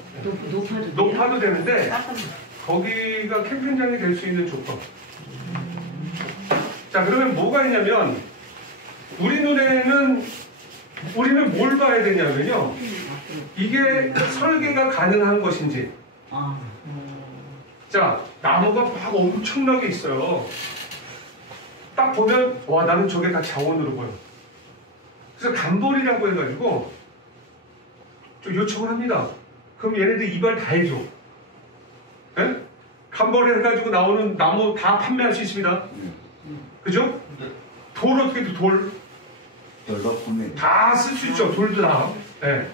높아도 돼요? 높아도 되는데 거기가 캠핑장이 될 수 있는 조건. 자 그러면 뭐가 있냐면 우리는 뭘 봐야 되냐면요. 이게 설계가 가능한 것인지. 아, 자 나무가 막 엄청나게 있어요. 딱 보면 와 나는 저게 다 자원으로 보여. 그래서 간벌이라고 해가지고 좀 요청을 합니다. 그럼 얘네들 이발 다 해줘. 네? 간벌이 해가지고 나오는 나무 다 판매할 수 있습니다. 그죠? 돌 어떻게 해도 돌 다 쓸 수 있죠. 돌도 다. 네.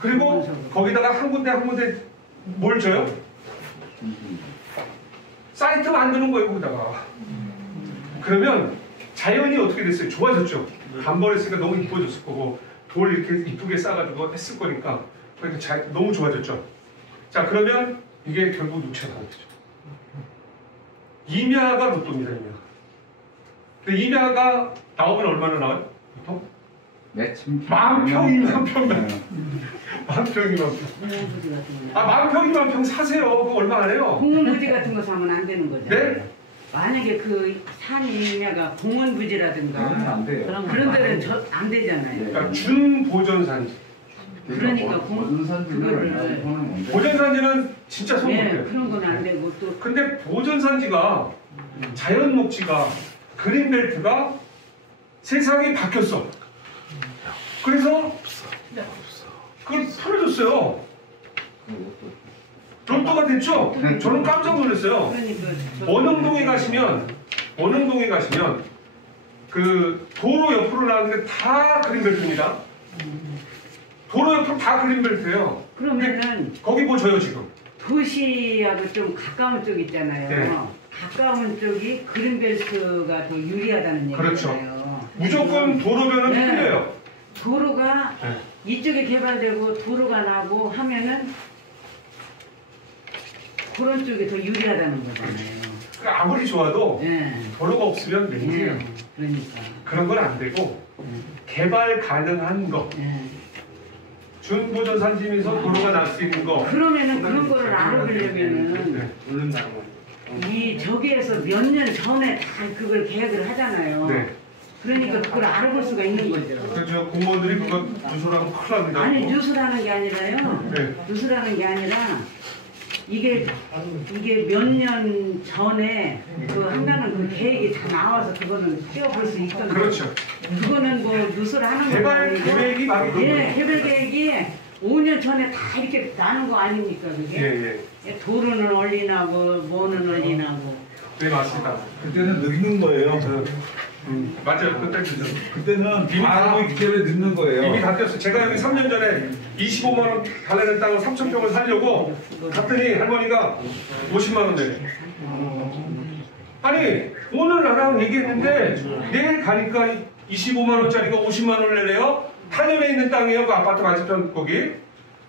그리고 거기다가 한 군데 뭘 줘요? 사이트 만드는 거예요. 거기다가. 그러면 자연이 어떻게 됐어요? 좋아졌죠. 간벌했으니까 너무 이뻐졌을 거고 돌 이렇게 이쁘게 싸가지고 했을 거니까 그러니까 너무 좋아졌죠. 자, 그러면 이게 결국 육체가 되죠. 임야가 로또입니다. 임야. 근데 임야가 나오면 얼마나 나와요? 보통? 만 평이면 평. 만 평이면 평. 만 평이면 평 사세요. 그거 얼마 안 해요? 공원 부지 같은 거 사면 안 되는 거죠. 네? 만약에 그 산이냐가 공원 부지라든가 안 돼요. 그런 데는 안 되잖아요. 그러니까 준보전산지. 그러니까 보전산지를 보전산지는 진짜 손 예, 못해요. 그런 건 안 되고 또 근데 보전산지가 자연 녹지가 그린벨트가 세상이 바뀌었어. 그래서 그걸 풀어줬어요. 로또가 됐죠? 저는 깜짝 놀랐어요. 원흥동에 가시면 그 도로 옆으로 나가는데 다 그린벨트입니다. 도로 옆으로 다 그린벨트예요. 그러면은 거기 보셔요 지금. 도시하고 좀 가까운 쪽 있잖아요. 네. 가까운 쪽이 그린벨트가 더 유리하다는 얘기잖아요. 그렇죠. 무조건 도로변은 네. 틀려요. 도로가 네. 이쪽에 개발되고 도로가 나고 하면은 그런 쪽이 더 유리하다는 거잖아요. 그러니까 아무리 좋아도 예. 도로가 없으면 맹세해요. 예. 그러니까. 그런 건 안 되고 개발 가능한 거. 예. 준보전 산지면서 도로가 날 수 있는 거. 그러면은 그런 거를 알아보려면은 네. 이 저기에서 몇 년 전에 다 그걸 계획을 하잖아요. 네. 그러니까 그걸 알아볼 수가 있는 거죠. 그렇죠. 공무원들이 그거 누설하면 큰일 납니다. 아니 뉴스라는 게 아니라요. 네. 뉴스라는 게 아니라 이게 몇 년 전에 그 한다는 그 계획이 다 나와서 그거는 띄워볼 수 있던 거죠. 그렇죠. 그거는 뭐 뉴스를 하는 거 개발 아니고 계획이 막 예, 개발 계획이 5년 전에 다 이렇게 나는 거 아닙니까 그게? 예. 예, 도로는 얼리나고 뭐는 얼리나고. 네, 맞습니다. 그때는 늦는 거예요. 맞아요. 그때는 이미 다- 바로 기계를 넣는 거예요. 이미 다 뛰었어요. 제가 여기 3년 전에 25만 원 달라는 땅을 3,000평을 살려고 갔더니 할머니가 50만 원 내래. 아니 오늘 나랑 얘기했는데 내일 가니까 25만 원짜리가 50만 원을 내래요. 탄현에 있는 땅이에요. 그 아파트 맞은편 거기.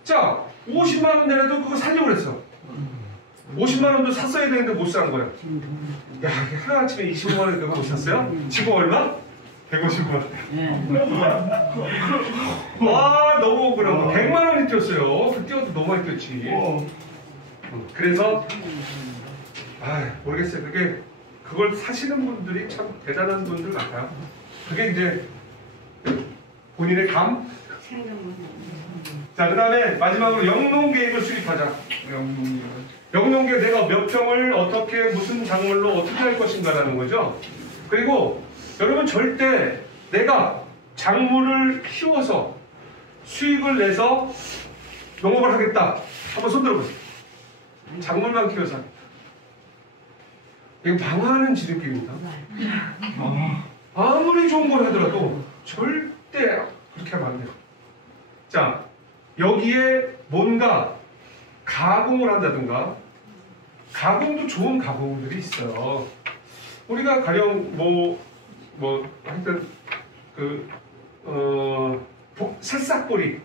자 50만 원 내라도 그거 살려고 그랬어. 50만 원도 샀어야 되는데 못 산 거야. 야, 이게 하루아침에 25만 원 그거 못 샀어요? 지금 얼마? 150만 원. 와, 너무 억울하고 100만 원이 뛰었어요. 그 뛰어도 너무 많이 뛰었지. 그래서 모르겠어요. 그걸 사시는 분들이 참 대단한 분들 같아요. 그게 이제 본인의 감. 자, 그 다음에 마지막으로 영농계획을 수립하자. 영농계획 내가 몇 평을 어떻게 무슨 작물로 어떻게 할 것인가라는 거죠. 그리고 여러분 절대 내가 작물을 키워서 수익을 내서 농업을 하겠다. 한번 손 들어보세요. 작물만 키워서 하겠다. 이거 방어하는 지름길입니다. 아무리 좋은 걸 하더라도 절대 그렇게 하면 안 돼요. 자, 여기에 뭔가 가공을 한다든가, 가공도 좋은 가공들이 있어요. 우리가 가령 하여튼 새싹보리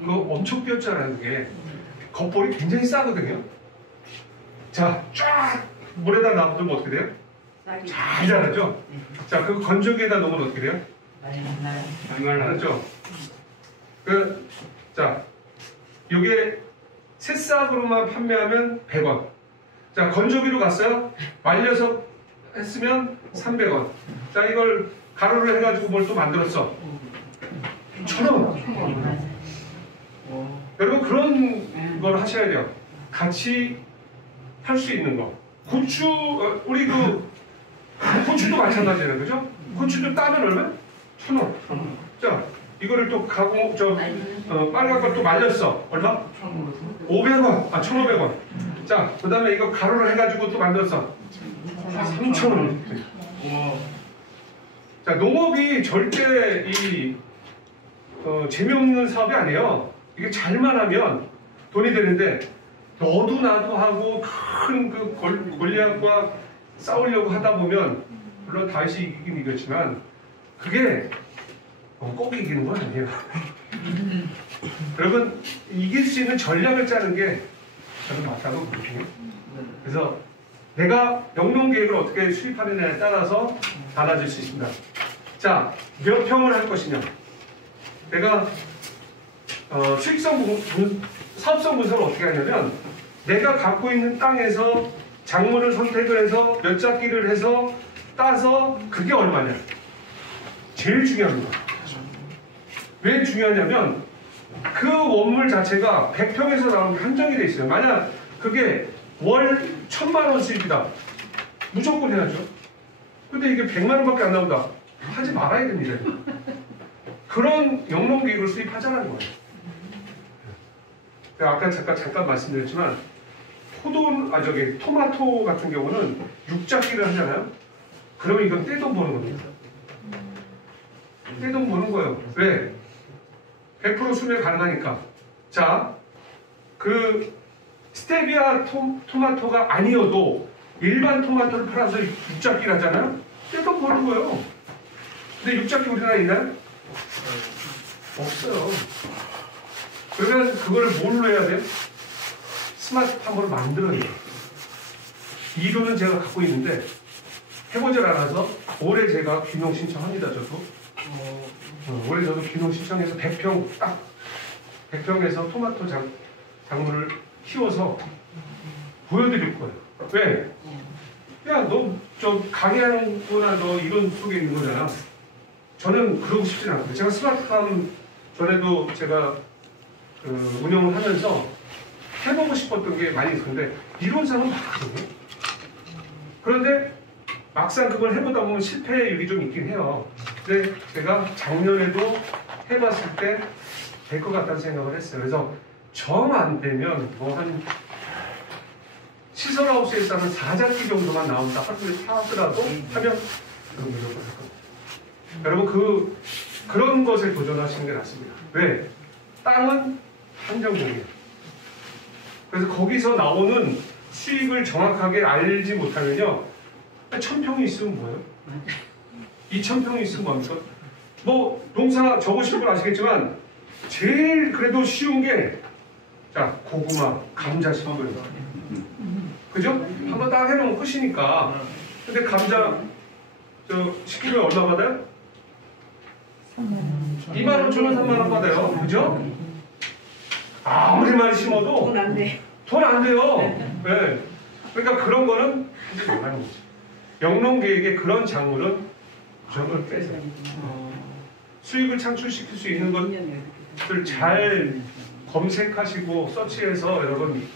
그거 엄청 뛰었잖아요. 그게 겉볼이 굉장히 싸거든요. 자, 쫙 물에다 놔두면 어떻게 돼요? 잘 자라죠. 자, 그 건조기에다 놓으면 어떻게 돼요? 말랐죠. 자, 이게 새싹으로만 판매하면 100원. 자, 건조기로 갔어요. 말려서 했으면 300원. 자, 이걸 가루를 해가지고 뭘 또 만들었어. 1,000원. 여러분 그런 걸 하셔야 돼요. 같이 할 수 있는 거. 고추, 우리 고추도 마찬가지예요, 그죠? 고추도 따면 얼마? 1,000원. 자, 이거를 또 가공, 빨간 걸 또 말렸어. 얼마? 500원. 1,500원. 자, 그 다음에 이거 가루를 해가지고 또 만들었어. 3,000원. 자, 농업이 절대 재미없는 사업이 아니에요. 이게 잘만 하면 돈이 되는데, 너도 나도 하고 큰 골리앗과 싸우려고 하다 보면, 물론 다윗이 이기긴 이겼지만, 그게 꼭 이기는 건 아니에요. 여러분, 이길 수 있는 전략을 짜는 게 저는 맞다고 보거든요. 그래서 내가 영농 계획을 어떻게 수립하느냐에 따라서 달라질 수 있습니다. 자, 몇 평을 할 것이냐. 내가 사업성 분석을 어떻게 하냐면 내가 갖고 있는 땅에서 작물을 선택을 해서 몇 작기를 해서 따서 그게 얼마냐. 제일 중요합니다. 왜 중요하냐면 그 원물 자체가 100평에서 나오는 게 한정이 돼 있어요. 만약 그게 월 1000만 원 수입이다. 무조건 해야죠. 근데 이게 100만 원밖에 안 나온다. 하지 말아야 됩니다. 그런 영농계획을 수립하자는 거예요. 아까 잠깐 말씀드렸지만 토마토 같은 경우는 6작기를 하잖아요. 그러면 이건 떼돈 버는 겁니다. 떼돈 버는 거예요. 왜? 100% 수명 가능하니까. 자, 그 스테비아 토마토가 아니어도 일반 토마토를 팔아서 6작기를 하잖아요. 떼돈 버는 거예요. 근데 6작기 우리나라에 있나요? 없어요. 그러면 그거를 뭘로 해야 돼요? 스마트팜으로 만들어야 돼요. 이론은 제가 갖고 있는데 해보질 않아서 올해 제가 귀농 신청합니다. 저도 올해 저도 귀농 신청해서 100평에서 토마토 작물을 키워서 보여드릴 거예요. 왜? 야, 너 저 강의하는구나, 너 이론 속에 있는 거잖아. 저는 그러고 싶진 않거든요. 제가 스마트팜 전에도 제가 운영을 하면서 해보고 싶었던 게 많이 있었는데 이론상은 맞거든요. 그런데 막상 그걸 해보다 보면 실패율이 좀 있긴 해요. 근데 제가 작년에도 해봤을 때 될 것 같다는 생각을 했어요. 그래서 정 안 되면 뭐 한 시설하우스에 따른 4작기 정도만 나온다 하더라도 하면 그런 무조건 할 겁니다. 여러분 그런 것에 도전하시는 게 낫습니다. 왜? 땅은 한정적이에요. 그래서 거기서 나오는 수익을 정확하게 알지 못하면요, 1000평이 있으면 뭐예요? 2000평이 있으면 뭡니까? 뭐 농사 적으실 분 아시겠지만 제일 그래도 쉬운 게 자, 고구마, 감자 심어요. 그죠? 한번 딱 해놓으면 끝이니까. 근데 감자 저 10kg에 얼마 받아요? 25,000원, 3만원 받아요. 그죠? 아무리 많이 심어도 돈 안 돼. 돈 안 돼요. 네. 그러니까 그런 거는 하지 말라는 거죠. 영농계획의 그런 작물은 무조건 빼세요. 수익을 창출시킬 수 있는 것들 잘 검색하시고 서치해서 여러분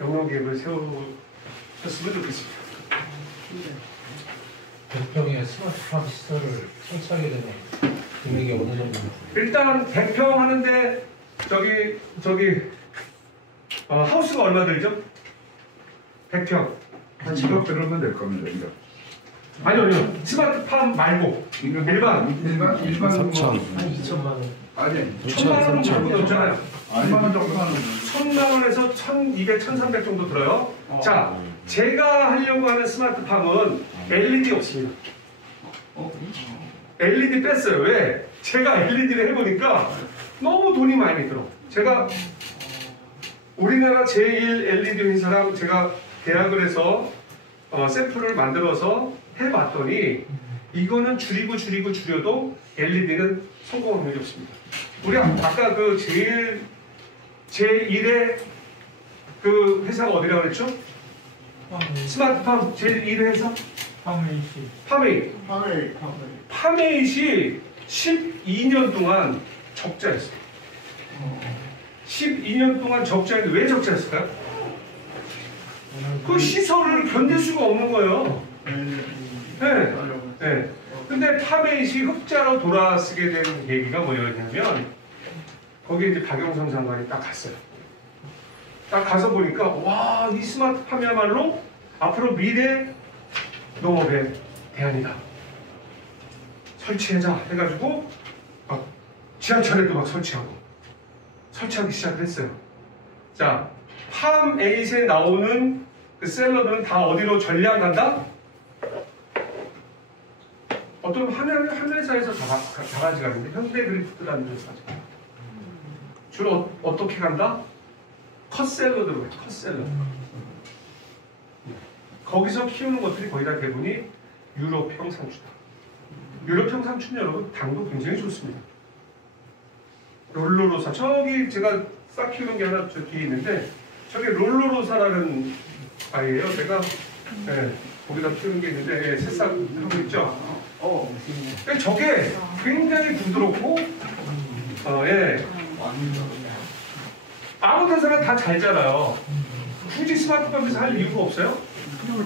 영농계획을 세우셨으면 좋겠습니다. 100평의 스마트팜 시설을 설치하게 되면 금액이 어느 정도? 일단 100평 하는데 하우스가 얼마 들죠? 100평. 한 10억 들으면 될 겁니다. 이거. 아니요. 스마트팜 말고 일반 3천. 한 2천만 원. 아니 1000만 원 정도 넘잖아요. 2만 원 정도 하는 1000만 원에서 1200, 1300 정도 들어요. 자, 제가 하려고 하는 스마트팜은 LED 없습니다. LED 뺐어요. 왜? 제가 LED를 해보니까 너무 돈이 많이 들어. 제가 우리나라 제1 LED 회사랑 제가 계약을 해서 샘플을 만들어서 해봤더니 이거는 줄여도 LED는 성공 확률이 없습니다. 우리 아까 그 제1의 그 회사가 어디라고 그랬죠? 스마트팜 제1 회사? 파메이. 파메이시 12년 동안 적자였어요. 12년 동안 적자였는데 왜 적자였을까요? 그 시설을 견딜 수가 없는 거예요. 네. 근데 파메이시 흑자로 돌아서게 된 계기가 뭐였냐면 거기에 이제 박영선 장관이 딱 갔어요. 딱 가서 보니까 와, 이 스마트팜이야말로 앞으로 미래 농업의 대안이다. 설치하자 해가지고 막 지하철에도 막 설치하기 시작을 했어요. 자, 팜8에 나오는 그 샐러드는 다 어디로 전량한다? 어떤 한 회사에서 다 같이 가는데 현대그리프트라는 회사죠. 주로 어떻게 간다? 컷셀러드로 가요. 컷셀러. 거기서 키우는 것들이 거의 다 대부분이 유럽형 상추다. 유럽형 상추는 여러분 당도 굉장히 좋습니다. 롤로로사 저기 제가 싹 키우는 게 하나 저기 있는데 저기 롤로로사라는 아이예요. 제가 거기다 키우는 게 있는데 새싹 하고 있죠. 근데 저게 굉장히 부드럽고 아무 데서나 다 잘 자라요. 굳이 스마트팜에서 할 이유가 없어요.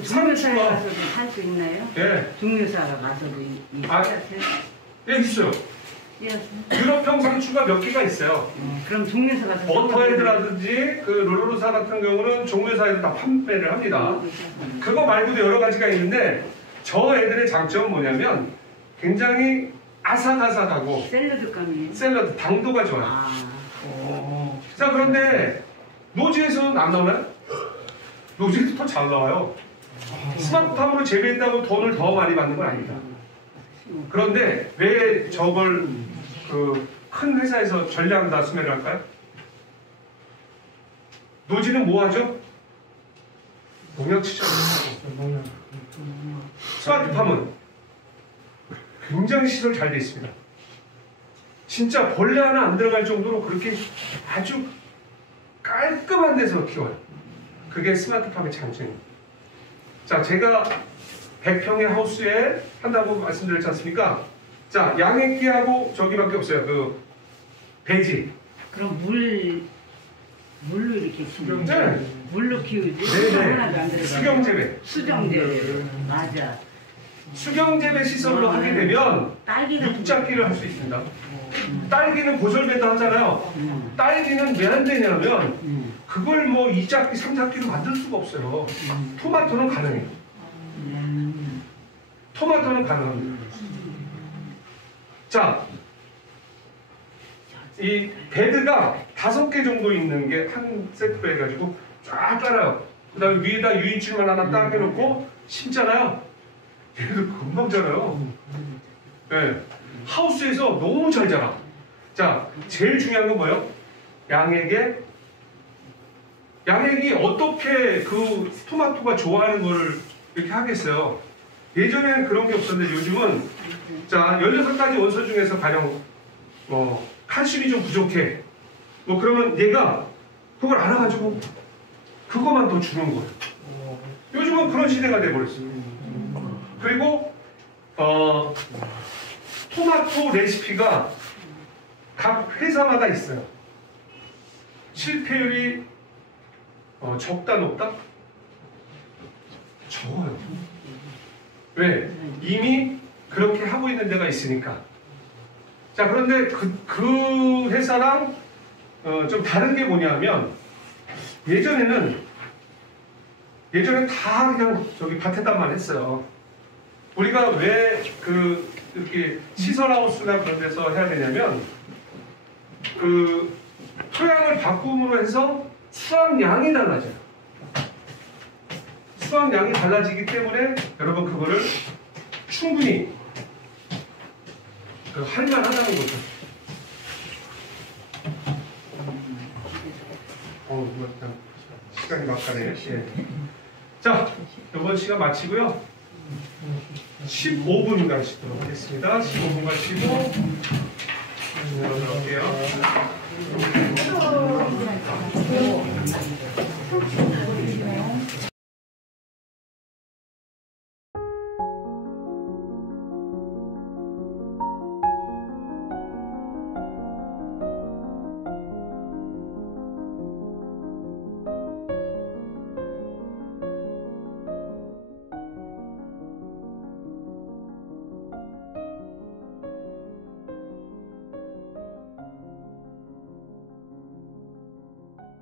중류사에 가서도 할 수 있나요? 예. 중류사 가서도 예, 있어요. 유럽형 상추가 몇 개가 있어요. 그럼 종류사 가서 버터헤드라든지 그 롤로사 같은 경우는 종류사에서 다 판매를 합니다. 그거 말고도 여러 가지가 있는데 저 애들의 장점은 뭐냐면 굉장히 아삭아삭하고 샐러드감이에요. 샐러드 당도가 좋아요. 자, 그런데 노지에서는 안 나오나요? 노지에서 더 잘 나와요. 스마트팜으로 재배했다고 돈을 더 많이 받는 건 아닙니다. 그런데 왜 저걸 그 큰 회사에서 전량 다 수매를 할까요? 노지는 뭐 하죠? 농약 치죠. 스마트팜은 굉장히 시설 잘 돼 있습니다. 진짜 벌레 하나 안 들어갈 정도로 그렇게 아주 깔끔한 데서 키워요. 그게 스마트팜의 장점입니다. 자, 제가 100평의 하우스에 한다고 말씀드렸지 않습니까? 자, 양액기하고 저기밖에 없어요. 그 배지. 그럼 물로 이렇게 키우지? 네. 물로 키우지? 네네. 하나도 안 들어가. 수경재배. 수경재배. 맞아. 수경재배 시설로 하게 되면 육잡기를 할 수 있습니다. 딸기는 보절배도 하잖아요. 딸기는 왜 안 되냐면 그걸 뭐 2잡기, 3잡기로 만들 수가 없어요. 토마토는 가능해요. 토마토는 가능합니다. 자, 이 베드가 5개 정도 있는 게 한 세트로 해가지고 쫙 깔아요. 그 다음에 위에다 유인줄만 하나 딱 해놓고 심잖아요. 얘도 금방 자라요. 네. 하우스에서 너무 잘 자라. 자, 제일 중요한 건 뭐예요? 양액이 어떻게 그 토마토가 좋아하는 거를 이렇게 하겠어요. 예전에는 그런 게 없었는데 요즘은 자 16가지 원소 중에서 가령 칼슘이 좀 부족해. 뭐 그러면 얘가 그걸 알아가지고 그것만 더 주는 거예요. 요즘은 그런 시대가 돼버렸어요. 그리고 토마토 레시피가 각 회사마다 있어요. 실패율이 적다 높다? 적어요. 왜? 이미 그렇게 하고 있는 데가 있으니까. 자, 그런데 그 회사랑 좀 다른 게 뭐냐면 예전에 다 그냥 저기 밭에다만 했어요. 우리가 왜 이렇게 시설하우스나 그런 데서 해야 되냐면 그 토양을 바꿈으로 해서 수확량이 달라져요. 수확량이 달라지기 때문에 여러분 그거를 충분히 할만하다는 거죠. 시간이 막 가네. 예. 자, 이번 시간 마치고요. 15분간 쉬도록 하겠습니다. 15분간 쉬고 들어갈게요.